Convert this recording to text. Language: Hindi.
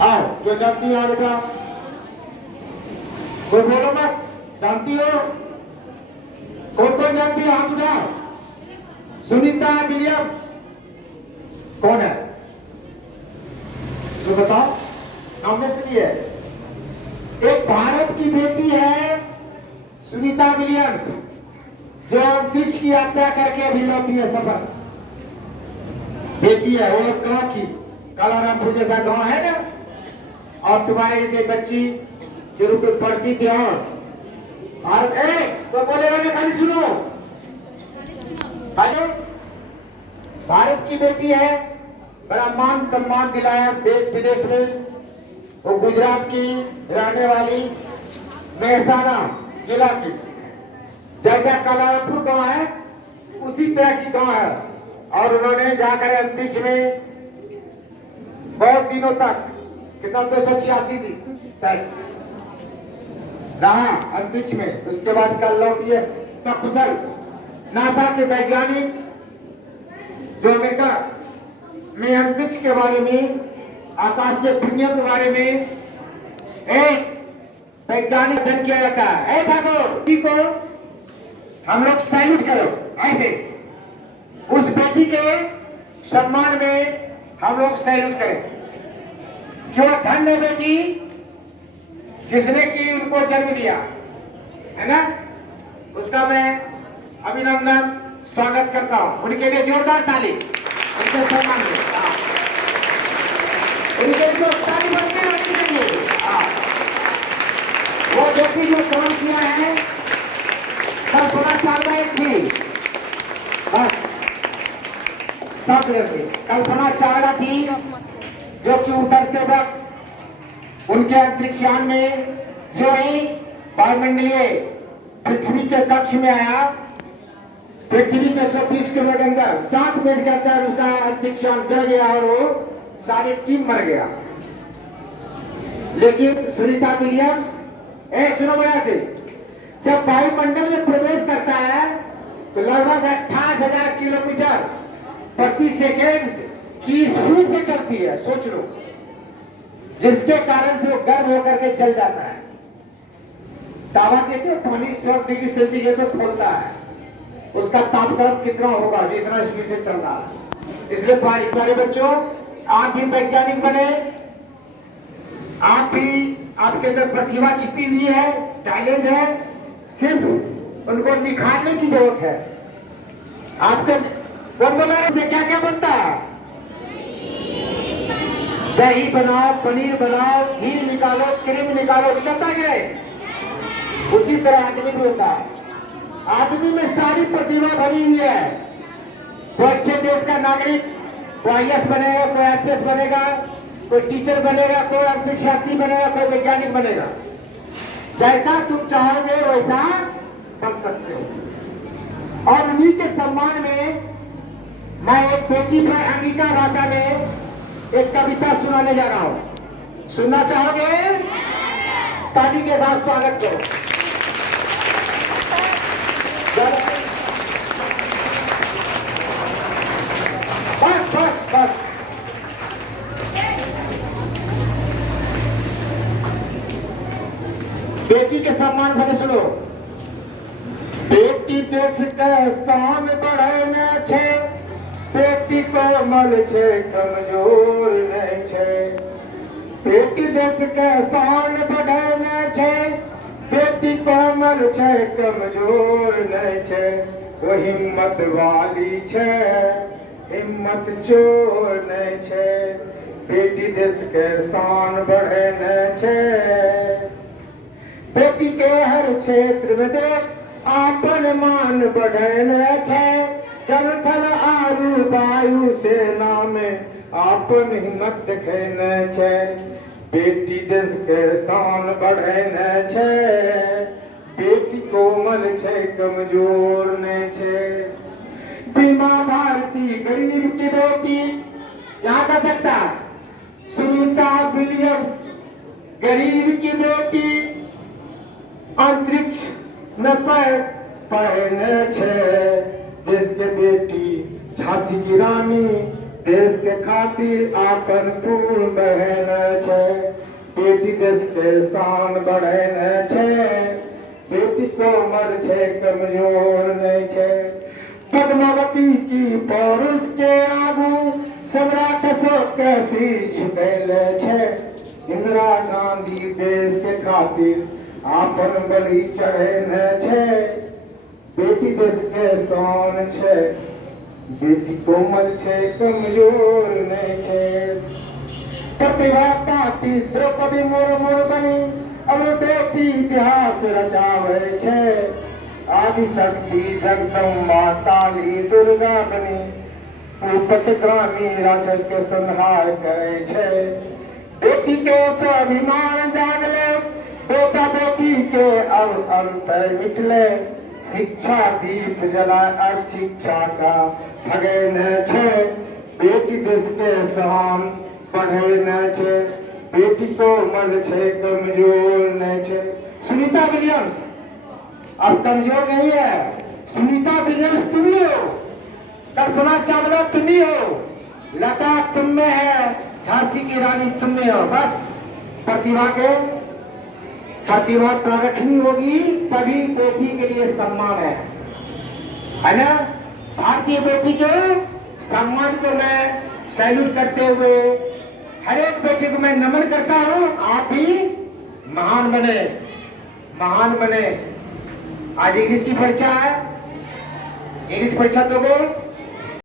आओ, जो जानती हो बेटा, कोई बोलो मत, जानती हो? कौन कौन जानती है? हाथ उठाओ। सुनीता विलियम्स कौन है? तो बताओ, नाम में सुनिए। एक भारत की बेटी है सुनीता विलियम्स, जो अंतरिक्ष की यात्रा करके अभी लौटी है सफर। बेटी है वो गांव की, कालारामपुर जैसा गांव है ना, और तुम्हारे जैसे बच्ची शुरू में पढ़ती थी। और तो बोले मैंने खाली सुनो, हेलो, भारत की बेटी है, बड़ा मान सम्मान दिलाया देश विदेश में। वो गुजरात की रहने वाली, मेहसाना जिला की, जैसा कालारामपुर गांव है उसी तरह की गांव है। और उन्होंने जाकर अंतरिक्ष में बहुत दिनों तक, कितना 286 दिन रहा अंतरिक्ष में। उसके बाद कल लौटी है सकुशल। नासा के वैज्ञानिक जो अमेरिका में अंतरिक्ष के बारे में, आकाशीय दुनिया के बारे में एक वैज्ञानिक अध्ययन किया जाता है। ठाकुर को हम लोग सैल्यूट करो ऐसे, उस बेटी के सम्मान में हम लोग सैल्यूट करें। क्यों? धन्य बेटी जिसने की उनको जन्म दिया है ना, उसका मैं अभिनंदन स्वागत करता हूं। उनके लिए जोरदार ताली, उनके सम्मान में उनके लिए ताली बनते रहनी चाहिए। वो बेटी जो काम किया है, कल्पना चावला एक थी, बस सब लेते। कल्पना चावला थी जो कि उतरते वक्त उनके अंतरिक्ष यान में जो ही वायुमंडलीय पृथ्वी के कक्ष में आया, पृथ्वी से 120 किलोमीटर अंदर 7 मिनट के अंदर उसका अंतरिक्ष यान जल गया और वो सारी टीम मर गया। लेकिन सुनीता विलियम्स, सुनो बड़ा से, जब वायुमंडल में प्रवेश करता है तो लगभग 28,000 किलोमीटर प्रति सेकेंड की स्पीड से चलती है। सोच लो, जिसके कारण से वो गर्म होकर के जल जाता है। दावा देते पानी 100 डिग्री सेंटीग्रेड पे खोलता है, उसका तापक्रम कितना होगा जो इतना स्पीड से चल रहा है। इसलिए प्यारे बच्चों, आप भी वैज्ञानिक बने, आप भी, आपके अंदर प्रतिभा छिपी हुई है, टैलेंट है, सिर्फ उनको निखारने की जरूरत है। आपके कौन बोला रहे क्या क्या बनता है? दही बनाओ, पनीर बनाओ, घी निकालो, क्रीम निकालो, निकलता कि नहीं? उसी तरह आदमी भी होता है। आदमी में सारी प्रतिभा भरी हुई है। कोई अच्छे देश का नागरिक, कोई IAS बनेगा, कोई IPS बनेगा, कोई टीचर बनेगा, कोई अंतरिक्ष यात्री बनेगा, कोई वैज्ञानिक बनेगा। जैसा तुम चाहोगे वैसा बन सकते हो। और उन्हीं के सम्मान में मैं एक बेटी पर अंगिका भाषा में एक कविता सुनाने जा रहा हूं। सुनना चाहोगे? ताली के साथ स्वागत करो। बस बस बस, बेटी के सम्मान भले सुनो। बेटी देख के शान बढ़ाने छे, बेटी कोमल छे कमजोर नहीं छे। बेटी देश के शान बढ़ाने छे, बेटी कोमल छे कमजोर नहीं छे। वो हिम्मत वाली छे, हिम्मत चोर नहीं छे। बेटी देश के शान बढ़ाने छे, बेटी के हर क्षेत्र में देश आपन मान बढ़ाने छे। जल थल आरु वायु सेना में आपन हिम्मत दिखाने छे। बेटी देश के शान बढ़ाने छे, बेटी कोमल छे कमजोर ने छे। बीमा भारती गरीब की बेटी, क्या कर सकता? सुनीता विलियम्स गरीब की बेटी, अंतरिक्ष में पढ़ने छे। देश के बेटी झांसी की रानी, देश के खातिर आपन खून बहने छे। बेटी देश के शान बढ़े न छे, बेटी को मर छे कमजोर नहीं छे। पद्मावती की पौरुष के आगू सम्राट सो के सिर झुकैले छे। इंदिरा गांधी देश के खातिर आपन बलि चढ़े न छे, बेटी देश के शान छे, बेटी कोमल छे कमजोर नहीं छे। प्रतिभा पाती द्रौपदी मुर्मू बनी, अब बेटी इतिहास रचावे छे। आदि शक्ति जगदम्बा काली दुर्गा बनी, उपतग्रामी राक्षस के संहार करे छे। बेटी के स्वाभिमान जागले, बेटा बेटी के अब अंतर मिटले। शिक्षा दीप जलाए अशिक्षा का भगे न छे, बेटी देश के शान बढ़े न छे, बेटी को मर छे कमजोर न छे। सुनीता विलियम्स अब कमजोर नहीं है, सुनीता विलियम्स तुम ही हो, कल्पना चावला तुम ही हो, लता तुम में है, झांसी की रानी तुम में हो। बस प्रतिभा प्रगटनी होगी तभी बेटी के लिए सम्मान है ना। भारतीय बेटी के सम्मान को मैं सैल्यूट करते हुए हर एक बेटी को मैं नमन करता हूं। आप भी महान बने, महान बने। आज इंग्लिश की परीक्षा है, इंग्लिश परीक्षा दोगे?